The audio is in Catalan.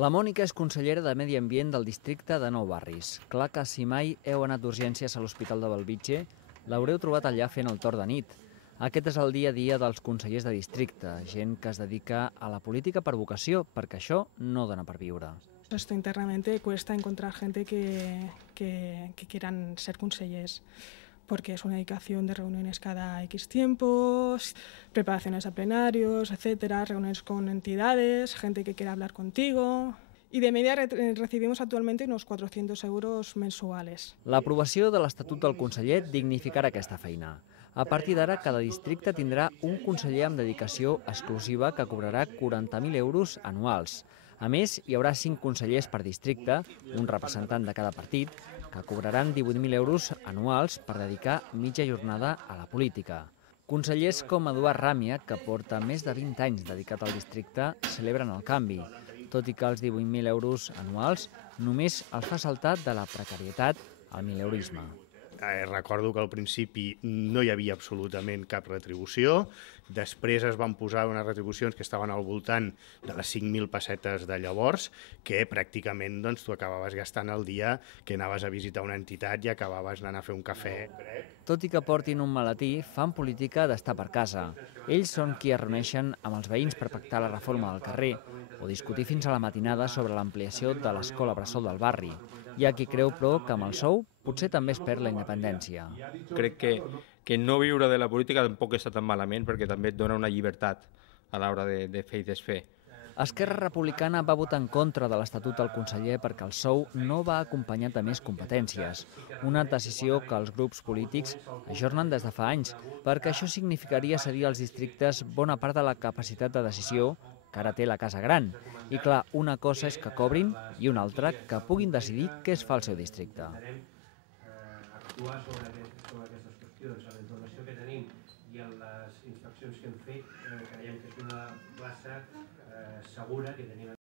La Mònica és consellera de Medi Ambient del districte de Nou Barris. Clar que si mai heu anat d'urgències a l'Hospital de Bellvitge, l'haureu trobat allà fent el torn de nit. Aquest és el dia a dia dels consellers de districte, gent que es dedica a la política per vocació, perquè això no dona per viure. Esto internamente cuesta encontrar gente que quieran ser consellers, porque es una dedicación de reuniones cada X tiempos, preparaciones a plenarios, etcétera, reuniones con entidades, gente que quiera hablar contigo. Y de media recibimos actualmente unos 400 euros mensuales. L'aprovació de l'Estatut del Conseller dignificarà aquesta feina. A partir d'ara, cada districte tindrà un conseller amb dedicació exclusiva que cobrarà 40.000 euros anuals. A més, hi haurà 5 consellers per districte, un representant de cada partit, que cobraran 18.000 euros anuals per dedicar mitja jornada a la política. Consellers com Eduard Ràmia, que porta més de 20 anys dedicat al districte, celebren el canvi, tot i que els 18.000 euros anuals només els fa saltar de la precarietat al mileurisme. Recordo que al principi no hi havia absolutament cap retribució, després es van posar unes retribucions que estaven al voltant de les 5.000 pessetes de llavors, que pràcticament tu acabaves gastant el dia que anaves a visitar una entitat i acabaves anant a fer un cafè. Tot i que portin un maletí, fan política d'estar per casa. Ells són qui es reuneixen amb els veïns per pactar la reforma del carrer o discutir fins a la matinada sobre l'ampliació de l'escola bressol del barri. Hi ha qui creu, però, que amb el sou potser també es perd la independència. Crec que no viure de la política tampoc està tan malament perquè també et dona una llibertat a l'hora de fer i desfer. Esquerra Republicana va votar en contra de l'Estatut del conseller perquè el sou no va acompanyat de més competències, una decisió que els grups polítics ajornen des de fa anys, perquè això significaria cedir als districtes bona part de la capacitat de decisió que ara té la Casa Gran. I clar, una cosa és que cobrin i una altra que puguin decidir què es fa al seu districte. Actuar sobre aquestes qüestions, a la informació que tenim i a les inspeccions que hem fet, creiem que és una plaça segura que tenim